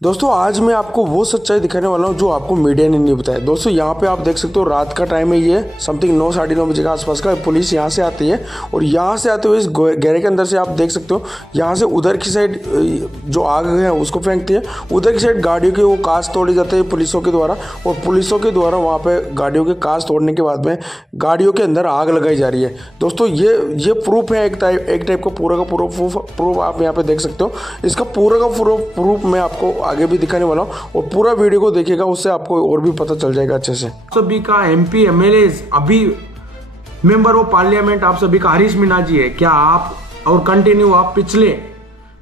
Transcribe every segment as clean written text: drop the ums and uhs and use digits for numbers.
दोस्तों आज मैं आपको वो सच्चाई दिखाने वाला हूँ जो आपको मीडिया ने नहीं बताया। दोस्तों यहाँ पे आप देख सकते हो रात का टाइम है, ये समथिंग 9 साढ़े 9 बजे के आसपास का। पुलिस यहाँ से आती है और यहाँ से आते हुए इस गहरे के अंदर से आप देख सकते हो यहाँ से उधर की साइड जो आग है उसको फेंकती है, उधर की साइड गाड़ियों के वो कांच तोड़े जाते हैं पुलिसों के द्वारा, और पुलिसों के द्वारा वहाँ पे गाड़ियों के कांच तोड़ने के बाद में गाड़ियों के अंदर आग लगाई जा रही है। दोस्तों ये प्रूफ है, एक टाइप का पूरा प्रूफ आप यहाँ पे देख सकते हो। इसका पूरा का प्रूफ मैं आपको आगे भी दिखाने वाला हूँ और पूरा वीडियो को देखिएगा, उससे आपको और भी पता चल जाएगा अच्छे से। सभी का MP MLA अभी मेंबर ऑफ पार्लियामेंट आप सभी का हरीश मीणा जी है। क्या आप और कंटिन्यू आप पिछले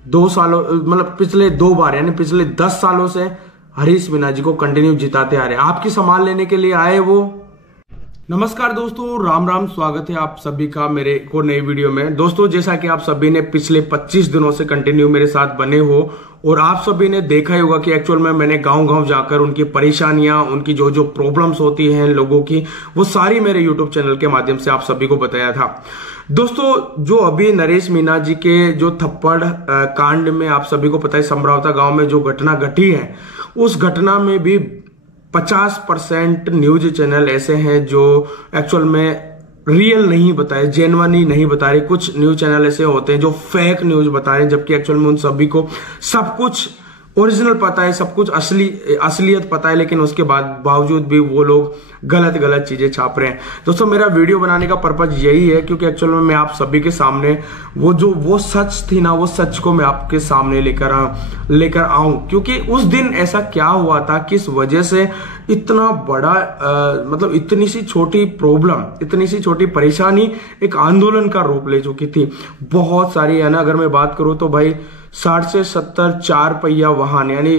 2 सालों मतलब पिछले 2 बार यानी पिछले 10 सालों से हरीश मीणा जी को कंटिन्यू जिताते आ रहे हैं, आपकी संभाल लेने के लिए आए वो। नमस्कार दोस्तों, राम राम, स्वागत है आप सभी का मेरे एक और नई वीडियो में। दोस्तों जैसा कि आप सभी ने पिछले 25 दिनों से कंटिन्यू मेरे साथ बने हो और आप सभी ने देखा ही होगा कि एक्चुअल में मैंने गांव-गांव जाकर उनकी परेशानियां, उनकी जो प्रॉब्लम्स होती हैं लोगों की, वो सारी मेरे यूट्यूब चैनल के माध्यम से आप सभी को बताया था। दोस्तों जो अभी नरेश मीणा जी के जो थप्पड़ कांड में आप सभी को पता है समरावता गांव में जो घटना घटी है, उस घटना में भी 50% न्यूज चैनल ऐसे हैं जो एक्चुअल में रियल नहीं बताए, जेन्युइन नहीं बता रहे। कुछ न्यूज चैनल ऐसे होते हैं जो फेक न्यूज बता रहे हैं, जबकि एक्चुअल में उन सभी को सब कुछ ओरिजिनल पता है, सब कुछ असलियत पता है, लेकिन उसके बावजूद भी वो लोग गलत चीजें छाप रहे हैं। दोस्तों मेरा वीडियो बनाने का पर्पज यही है क्योंकि एक्चुअल में मैं आप सभी के सामने वो सच थी ना, वो सच को मैं आपके सामने लेकर आऊं, क्योंकि उस दिन ऐसा क्या हुआ था, किस वजह से इतना बड़ा मतलब इतनी सी छोटी प्रॉब्लम, इतनी सी छोटी परेशानी एक आंदोलन का रूप ले चुकी थी। बहुत सारी है ना, अगर मैं बात करूं तो भाई 60 से 70 4 पहिया वाहन, यानी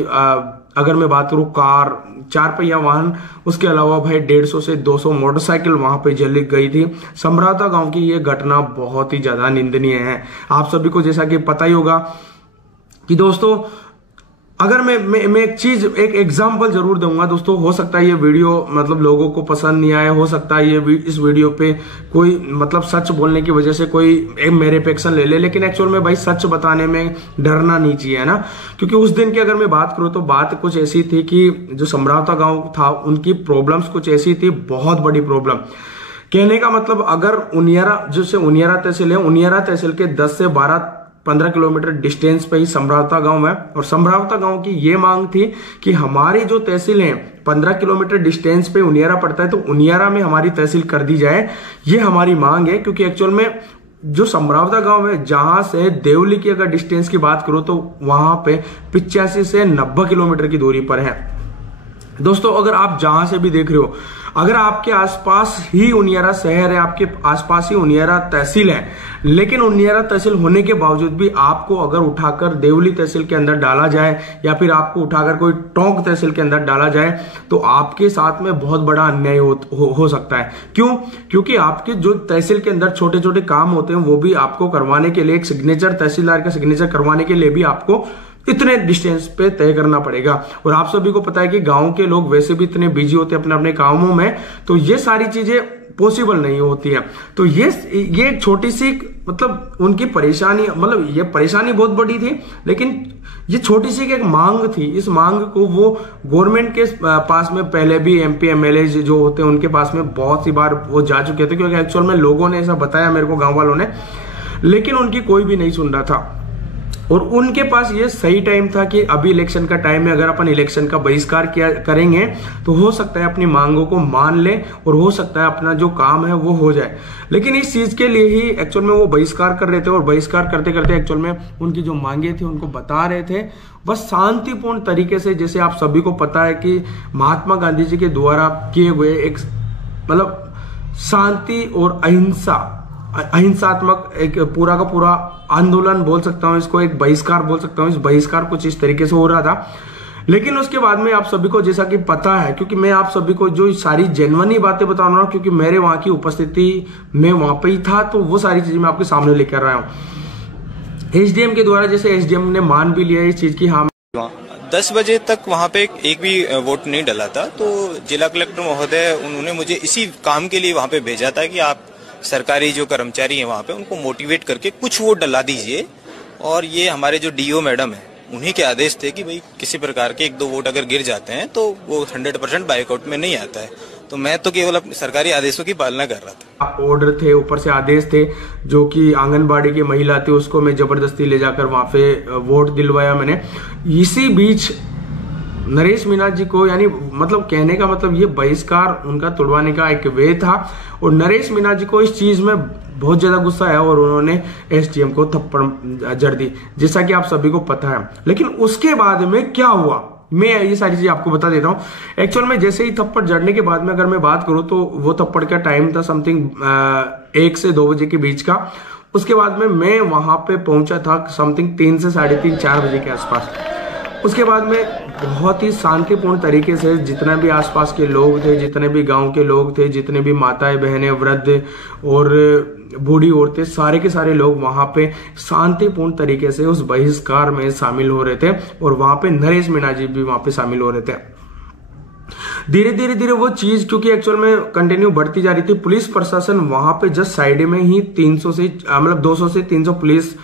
अगर मैं बात करूं कार 4 पहिया वाहन, उसके अलावा भाई 150 से 200 मोटरसाइकिल वहां पे जल गई थी। समरावता गांव की ये घटना बहुत ही ज्यादा निंदनीय है। आप सभी को जैसा कि पता ही होगा कि दोस्तों अगर मैं एक एग्जांपल जरूर दूंगा। दोस्तों हो सकता है ये वीडियो मतलब लोगों को पसंद नहीं आए, हो सकता है इस वीडियो पे कोई मतलब सच बोलने की वजह से कोई मेरे पे एक्शन ले ले, लेकिन एक्चुअल में भाई सच बताने में डरना नहीं चाहिए, है ना। क्योंकि उस दिन की अगर मैं बात करूं तो बात कुछ ऐसी थी कि जो समरावता गांव था उनकी प्रॉब्लम्स कुछ ऐसी थी, बहुत बड़ी प्रॉब्लम। कहने का मतलब अगर उनियारा जैसे उनियारा तहसील है, उनियारा तहसील के 10 से 15 किलोमीटर डिस्टेंस पे ही समरावता गांव है, और समरावता गांव की ये मांग थी कि हमारी जो तहसील है 15 किलोमीटर डिस्टेंस पे उनियारा पड़ता है, तो उनियारा में हमारी तहसील कर दी जाए। ये हमारी मांग है क्योंकि एक्चुअल में जो समरावता गांव है, जहां से देवली की अगर डिस्टेंस की बात करो तो वहां पे 85 से 90 किलोमीटर की दूरी पर है। दोस्तों अगर आप जहां से भी देख रहे हो, अगर आपके आसपास ही उनियारा शहर है, आपके आसपास ही उनियारा तहसील है, लेकिन उनियारा तहसील होने के बावजूद भी आपको अगर उठाकर देवली तहसील के अंदर डाला जाए या फिर आपको उठाकर कोई टोंक तहसील के अंदर डाला जाए, तो आपके साथ में बहुत बड़ा अन्याय हो सकता है। क्यों? क्योंकि आपके जो तहसील के अंदर छोटे छोटे काम होते हैं वो भी आपको करवाने के लिए एक सिग्नेचर, तहसीलदार का सिग्नेचर करवाने के लिए भी आपको इतने डिस्टेंस पे तय करना पड़ेगा। और आप सभी को पता है कि गांव के लोग वैसे भी इतने बिजी होते हैं अपने अपने कामों में, तो ये सारी चीजें पॉसिबल नहीं होती है। तो ये एक छोटी सी मतलब उनकी परेशानी, मतलब ये परेशानी बहुत बड़ी थी, लेकिन ये छोटी सी एक मांग थी। इस मांग को वो गवर्नमेंट के पास में पहले भी MP MLA जो होते हैं उनके पास में बहुत सी बार वो जा चुके थे, क्योंकि एक्चुअल में लोगों ने ऐसा बताया मेरे को, गांव वालों ने, लेकिन उनकी कोई भी नहीं सुन रहा था। और उनके पास ये सही टाइम था कि अभी इलेक्शन का टाइम है, अगर अपन इलेक्शन का बहिष्कार करेंगे तो हो सकता है अपनी मांगों को मान ले और हो सकता है अपना जो काम है वो हो जाए। लेकिन इस चीज के लिए ही एक्चुअल में वो बहिष्कार कर रहे थे, और बहिष्कार करते करते एक्चुअल में उनकी जो मांगे थी उनको बता रहे थे बस शांतिपूर्ण तरीके से। जैसे आप सभी को पता है कि महात्मा गांधी जी के द्वारा किए हुए एक मतलब शांति और अहिंसात्मक एक पूरा का पूरा आंदोलन बोल सकता हूं, इसको एक बहिष्कार बोल सकता हूं। इस बहिष्कार कुछ इस तरीके से हो रहा था, लेकिन उसके बाद में आप सभी को जैसा कि पता है, क्योंकि मैं आप सभी को जो सारी जेन्युइन बातें बता रहा हूं, क्योंकि मेरे वहां की उपस्थिति में वहां पे ही था, तो वो सारी चीजें मैं आपके सामने लेकर आया हूं। SDM के द्वारा जैसे SDM ने मान भी लिया इस चीज की, हाँ 10 बजे तक वहाँ पे एक भी वोट नहीं डला था, तो जिला कलेक्टर महोदय उन्होंने मुझे इसी काम के लिए वहाँ पे भेजा था कि आप सरकारी जो कर्मचारी हैं वहाँ पे उनको मोटिवेट करके कुछ वोट डला दीजिए। और ये हमारे जो DO मैडम है उन्हीं के आदेश थे कि भाई किसी प्रकार के 1-2 वोट अगर गिर जाते हैं तो वो 100% बाइकआउट में नहीं आता है। तो मैं तो केवल सरकारी आदेशों की पालना कर रहा था। ऑर्डर थे, ऊपर से आदेश थे, जो कि आंगनबाड़ी की महिला थी उसको मैं जबरदस्ती ले जाकर वहां पे वोट दिलवाया मैंने। इसी बीच नरेश मीणा जी को, यानी मतलब कहने का मतलब ये बहिष्कार उनका तुड़वाने का एक वे था, और नरेश मीणा जी को इस चीज में बहुत ज्यादा गुस्सा आया और उन्होंने एसडीएम को थप्पड़ जड़ दी, जैसा कि आप सभी को पता है। लेकिन उसके बाद में क्या हुआ, मैं ये सारी चीज आपको बता देता हूं। एक्चुअल में जैसे ही थप्पड़ जड़ने के बाद में अगर मैं बात करूं तो वो थप्पड़ का टाइम था समथिंग 1 से 2 बजे के बीच का। उसके बाद में मैं वहां पे पहुंचा था समथिंग 3 से 3:30 4 बजे के आसपास। उसके बाद में बहुत ही शांतिपूर्ण तरीके से जितना भी आसपास के लोग थे, जितने भी गांव के लोग थे, जितने भी माताएं बहनें वृद्ध और बूढ़ी औरतें, सारे के सारे लोग वहां पे शांतिपूर्ण तरीके से उस बहिष्कार में शामिल हो रहे थे, और वहां पे नरेश मीणा जी भी वहां पे शामिल हो रहे थे। धीरे धीरे वो चीज क्योंकि एक्चुअल में कंटिन्यू बढ़ती जा रही थी, पुलिस प्रशासन वहां पे जस्ट साइड में ही 200 से 300 पुलिस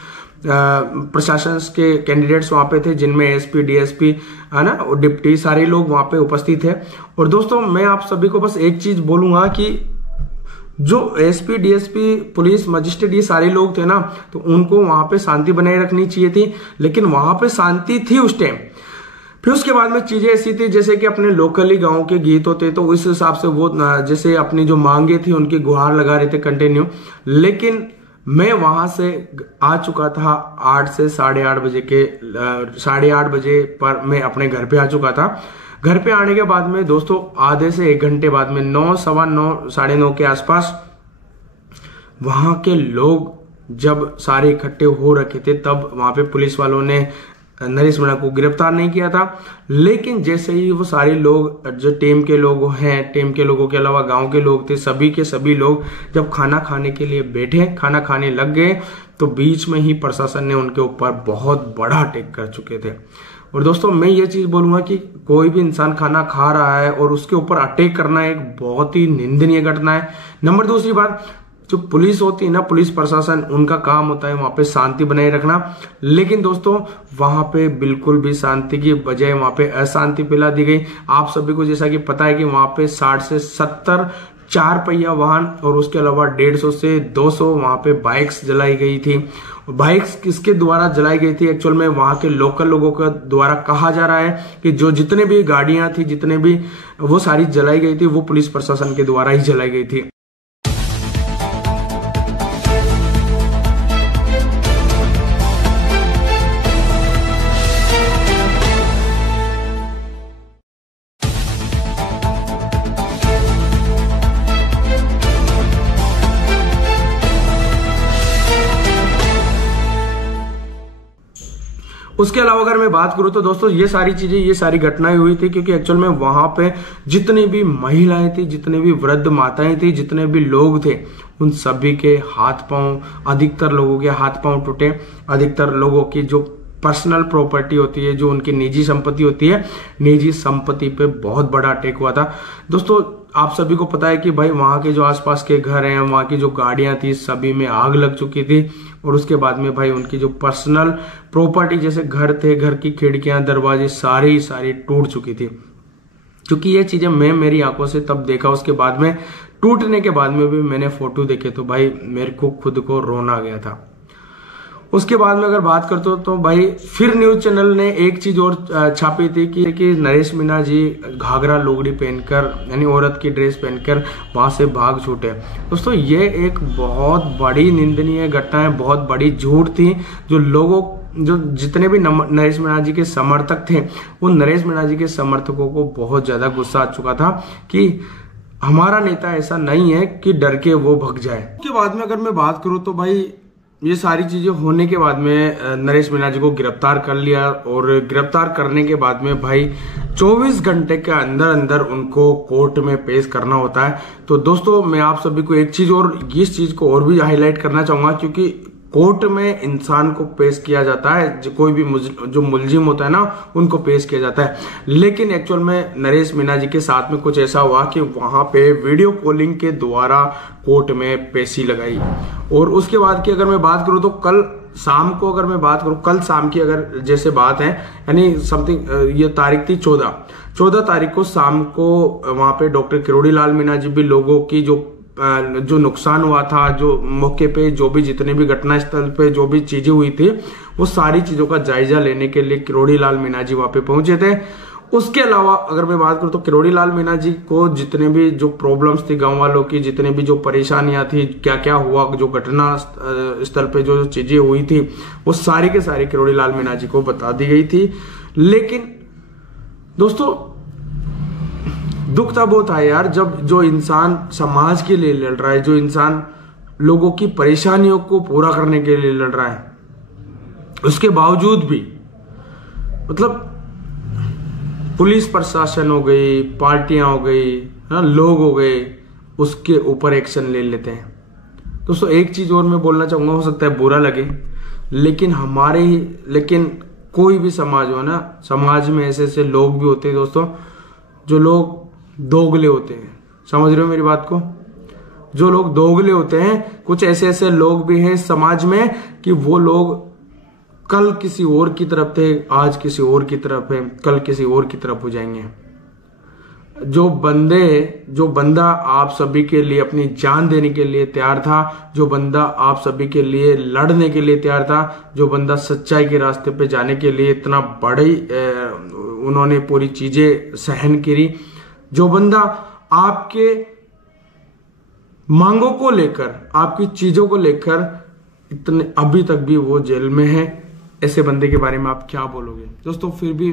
प्रशासन के कैंडिडेट्स वहां पे थे, जिनमें एसपी डीएसपी है ना, डिप्टी, सारे लोग वहां पे उपस्थित थे। और दोस्तों मैं आप सभी को बस एक चीज बोलूंगा कि जो एसपी डीएसपी पुलिस मजिस्ट्रेट ये सारे लोग थे ना, तो उनको वहां पे शांति बनाए रखनी चाहिए थी, लेकिन वहां पे शांति थी उस टाइम। फिर उसके बाद में चीजें ऐसी थी जैसे कि अपने लोकली गांव के गीत होते, तो उस हिसाब से वो जैसे अपनी जो मांगे थी उनकी गुहार लगा रहे थे कंटिन्यू। लेकिन मैं वहां से आ चुका था 8 से 8:30 बजे के 8:30 बजे पर मैं अपने घर पे आ चुका था। घर पे आने के बाद में दोस्तों आधे से 1 घंटे बाद में 9, सवा 9, 9:30 के आसपास वहां के लोग जब सारे इकट्ठे हो रखे थे, तब वहां पे पुलिस वालों ने नरेश मीणा को गिरफ्तार नहीं किया था। लेकिन जैसे ही वो सारे लोग जो टीम के लोग हैं, टीम के लोगों के अलावा गांव के लोग थे, सभी के सभी लोग जब खाना खाने के लिए बैठे, खाना खाने लग गए, तो बीच में ही प्रशासन ने उनके ऊपर बहुत बड़ा अटैक कर चुके थे। और दोस्तों मैं ये चीज बोलूंगा कि कोई भी इंसान खाना खा रहा है और उसके ऊपर अटैक करना एक बहुत ही निंदनीय घटना है। नंबर दूसरी बात, जो पुलिस होती है ना, पुलिस प्रशासन, उनका काम होता है वहां पे शांति बनाए रखना। लेकिन दोस्तों वहां पे बिल्कुल भी शांति की बजाय वहां पे अशांति फैला दी गई। आप सभी को जैसा कि पता है कि वहां पे 60 से 70 4 पहिया वाहन और उसके अलावा 150 से 200 वहां पे बाइक्स जलाई गई थी। बाइक्स किसके द्वारा जलाई गई थी, एक्चुअल में वहां के लोकल लोगों के द्वारा कहा जा रहा है कि जो जितने भी गाड़ियां थी, जितने भी वो सारी जलाई गई थी, वो पुलिस प्रशासन के द्वारा ही जलाई गई थी। उसके अलावा अगर मैं बात करूं तो दोस्तों ये सारी चीजें, ये सारी घटनाएं हुई थी क्योंकि एक्चुअल में वहां पे जितनी भी महिलाएं थी, जितने भी वृद्ध माताएं थी, जितने भी लोग थे, उन सभी के हाथ पांव, अधिकतर लोगों के हाथ पांव टूटे। अधिकतर लोगों की जो पर्सनल प्रॉपर्टी होती है, जो उनकी निजी संपत्ति होती है, निजी संपत्ति पे बहुत बड़ा अटैक हुआ था। दोस्तों आप सभी को पता है कि भाई वहां के जो आसपास के घर हैं, वहां की जो गाड़ियां थी, सभी में आग लग चुकी थी। और उसके बाद में भाई उनकी जो पर्सनल प्रॉपर्टी जैसे घर थे, घर की खिड़कियां, दरवाजे सारी टूट चुकी थी। क्योंकि ये चीजें मैं मेरी आंखों से तब देखा, उसके बाद में टूटने के बाद में भी मैंने फोटो देखे तो भाई मेरे को खुद को रोना आ गया था। उसके बाद में अगर बात करते हो तो भाई फिर न्यूज चैनल ने एक चीज और छापी थी कि नरेश मीणा जी घाघरा लुगड़ी पहनकर, यानी औरत की ड्रेस पहनकर वहां से भाग छूटे। दोस्तों ये एक बहुत बड़ी निंदनीय घटना है, बहुत बड़ी झूठ थी। जो जितने भी नरेश मीणा जी के समर्थक थे, उन नरेश मीणा जी के समर्थकों को बहुत ज्यादा गुस्सा आ चुका था कि हमारा नेता ऐसा नहीं है कि डर के वो भग जाए। उसके बाद में अगर मैं बात करूं तो भाई ये सारी चीजें होने के बाद में नरेश मीणा जी को गिरफ्तार कर लिया, और गिरफ्तार करने के बाद में भाई 24 घंटे के अंदर अंदर उनको कोर्ट में पेश करना होता है। तो दोस्तों मैं आप सभी को एक चीज और, इस चीज को और भी हाईलाइट करना चाहूंगा, क्योंकि कोर्ट में इंसान को पेश किया जाता है, कोई भी जो मुलजिम होता है ना, उनको पेश किया जाता है। लेकिन एक्चुअल में नरेश मीणा जी के साथ में कुछ ऐसा हुआ कि वहां पे वीडियो कॉलिंग के द्वारा कोर्ट में पेशी लगाई। और उसके बाद की अगर मैं बात करूं तो कल शाम को अगर मैं बात करूं, कल शाम की अगर जैसे बात है, यानी समथिंग ये तारीख थी 14 तारीख को शाम को वहां पे डॉक्टर किरोड़ी लाल मीणा जी भी लोगों की जो नुकसान हुआ था, जो मौके पे जो भी जितने भी घटना स्थल पे जो भी चीजें हुई थी, वो सारी चीजों का जायजा लेने के लिए किरोड़ी लाल मीणा जी वहां पे पहुंचे थे। उसके अलावा अगर मैं बात करूं तो किरोड़ी लाल मीणा जी को जितने भी जो प्रॉब्लम्स थी गांव वालों की, जितने भी जो परेशानियां थी, क्या क्या हुआ, जो घटना स्थल पे जो चीजें हुई थी, वो सारी के सारी किरोड़ी लाल मीणा जी को बता दी गई थी। लेकिन दोस्तों दुख तब होता है यार जब जो इंसान समाज के लिए लड़ रहा है, जो इंसान लोगों की परेशानियों को पूरा करने के लिए लड़ रहा है, उसके बावजूद भी मतलब पुलिस प्रशासन हो गई, पार्टियां हो गई, लोग हो गए, उसके ऊपर एक्शन ले लेते हैं। दोस्तों एक चीज और मैं बोलना चाहूंगा, हो सकता है बुरा लगे, लेकिन कोई भी समाज हो ना, समाज में ऐसे ऐसे लोग भी होते हैं दोस्तों, जो लोग दोगले होते हैं। समझ रहे हो मेरी बात को? जो लोग दोगले होते हैं, कुछ ऐसे ऐसे लोग भी हैं समाज में कि वो लोग कल किसी और की तरफ थे, आज किसी और की तरफ है, कल किसी और की तरफ हो जाएंगे। जो बंदा आप सभी के लिए अपनी जान देने के लिए तैयार था, जो बंदा आप सभी के लिए लड़ने के लिए तैयार था, जो बंदा सच्चाई के रास्ते पे जाने के लिए इतना बड़ी उन्होंने पूरी चीजें सहन करी, जो बंदा आपके मांगों को लेकर, आपकी चीजों को लेकर इतने अभी तक भी वो जेल में है, ऐसे बंदे के बारे में आप क्या बोलोगे? दोस्तों फिर भी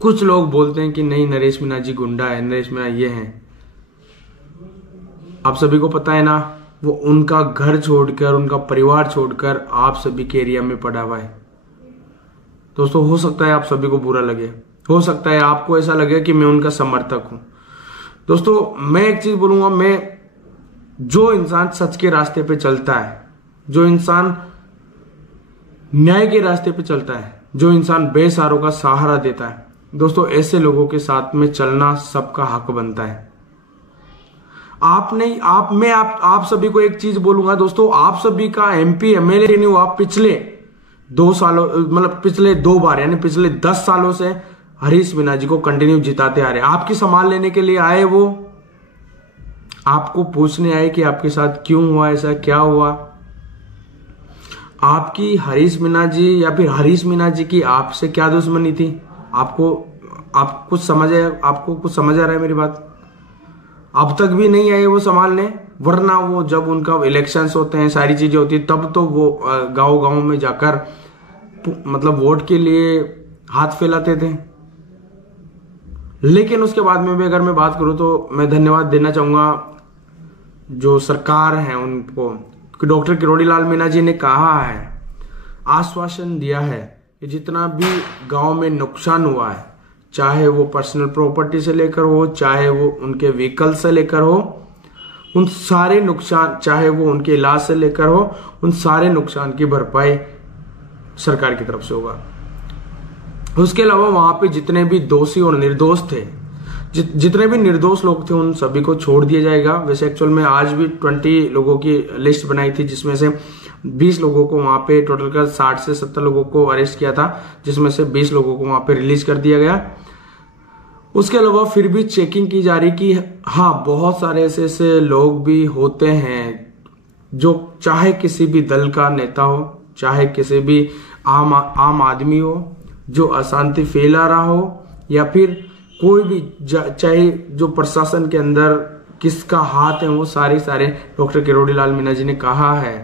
कुछ लोग बोलते हैं कि नहीं नरेश मीणा जी गुंडा है, नरेश मीणा ये हैं। आप सभी को पता है ना, वो उनका घर छोड़कर, उनका परिवार छोड़कर आप सभी के एरिया में पड़ा हुआ है। दोस्तों हो सकता है आप सभी को बुरा लगे, हो सकता है आपको ऐसा लगे कि मैं उनका समर्थक हूं। दोस्तों मैं एक चीज बोलूंगा, जो इंसान सच के रास्ते पे चलता है, जो इंसान न्याय के रास्ते पे चलता है, जो इंसान बेसहारों का सहारा देता है, दोस्तों ऐसे लोगों के साथ में चलना सबका हक बनता है। आप सभी को एक चीज बोलूंगा दोस्तों, आप सभी का MP MLA रेन्यू आप पिछले 2 सालों, मतलब पिछले 2 बार, यानी पिछले 10 सालों से हरीश मीणा जी को कंटिन्यू जिताते आ रहे हैं। आपकी संभाल लेने के लिए आए, वो आपको पूछने आए कि आपके साथ क्यों हुआ ऐसा, क्या हुआ। आपकी हरीश मीणा जी या फिर हरीश मीणा जी की आपसे क्या दुश्मनी थी? आपको कुछ समझ आ रहा है मेरी बात? अब तक भी नहीं आए वो संभालने, वरना वो जब उनका इलेक्शंस होते हैं, सारी चीजें होती है, तब तो वो गांव में जाकर मतलब वोट के लिए हाथ फैलाते थे। लेकिन उसके बाद में भी अगर मैं बात करूं तो मैं धन्यवाद देना चाहूंगा जो सरकार है उनको। डॉक्टर किरोड़ी लाल मीणा जी ने कहा है, आश्वासन दिया है कि जितना भी गांव में नुकसान हुआ है, चाहे वो पर्सनल प्रॉपर्टी से लेकर हो, चाहे वो उनके व्हीकल से लेकर हो, उन सारे नुकसान, चाहे वो उनके इलाज से लेकर हो, उन सारे नुकसान की भरपाई सरकार की तरफ से होगा। उसके अलावा वहां पे जितने भी दोषी और निर्दोष थे, जितने भी निर्दोष लोग थे, उन सभी को छोड़ दिया जाएगा। वैसे एक्चुअल में आज भी 20 लोगों की लिस्ट बनाई थी, जिसमें से 20 लोगों को वहां पे टोटल कर 60 से 70 लोगों को अरेस्ट किया था, जिसमें से 20 लोगों को वहां पे रिलीज कर दिया गया। उसके अलावा फिर भी चेकिंग की जा रही कि हाँ, बहुत सारे ऐसे लोग भी होते हैं जो चाहे किसी भी दल का नेता हो, चाहे किसी भी आम आदमी हो, जो अशांति फैला रहा हो, या फिर कोई भी चाहे जो प्रशासन के अंदर किसका हाथ है, वो सारे डॉक्टर किरोड़ी लाल मीणा जी ने कहा है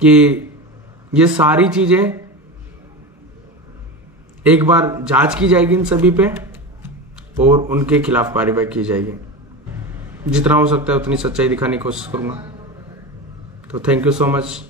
कि ये सारी चीजें एक बार जांच की जाएगी इन सभी पे और उनके खिलाफ कार्रवाई की जाएगी। जितना हो सकता है उतनी सच्चाई दिखाने की कोशिश करूंगा। तो थैंक यू सो मच।